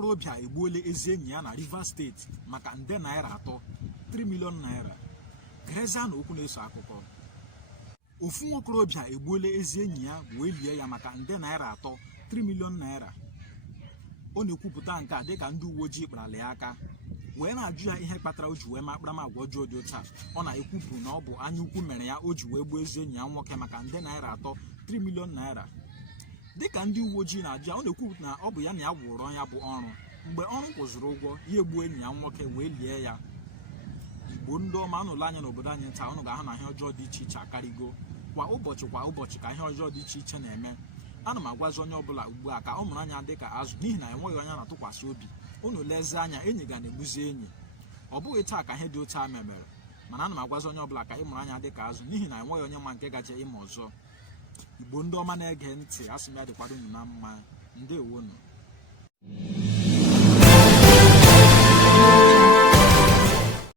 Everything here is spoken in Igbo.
okorobịa egbuole ezi enyi ya na Rivers steeti maka nde naira 3, 3 million naira. Gereza na okwu na-eso akụkọ. Ofu nwokorobịa egbuole ezi enyi ya wee lie ya maka nde naira 3, 3 million naira. Ọ na-ekwupụta nke a dịka ndị uwe ojii kparala ya aka wee na-ajụ ya ihe kpatara o ji wee makpara m agwa ọjọọ dị otu a. Ọ na-ekwupụ na ọ bụ anya ukwu mere ya o ji wee gbuo ezi enyi ya nwoke maka nde naira 3, 3 million naira. Dịka ndị uwe ojii na-ajụ ya, ọ na-ekwupụta na ọ bụ ya na ya gwụrụ ya bụ ọrụ. Mgbe ọrụ kwụziri ụgwọ, ya egbuo enyi ya nwoke wee lie ya. Igbo ndị ọma, anụlụ anya n'obodo anyị taa, unu ga-ahụ na ihe ọjọọ dị iche iche akarịgo. Kwa ụbọchị ka ihe ọjọọ dị iche iche na-eme. Ana m agwazi onye ọbụla ugbu a ka ọ mụrụ anya dịka azụ, n'ihi na enweghị onye na-atụkwasị obi. Unu lezi anya, enyi ga na-egbuzi enyi. Ọ bụghị taa ka ihe dị otu a mere, mana ana m agwazi onye ọbụla ka ị mụrụ anya dịka azụ, n'ihi na enweghị onye ma nke gaje ime ọzọ. Igbo ndị ọma na-ege ntị, asị m ya dịkwara unu na mma. Ndewonu.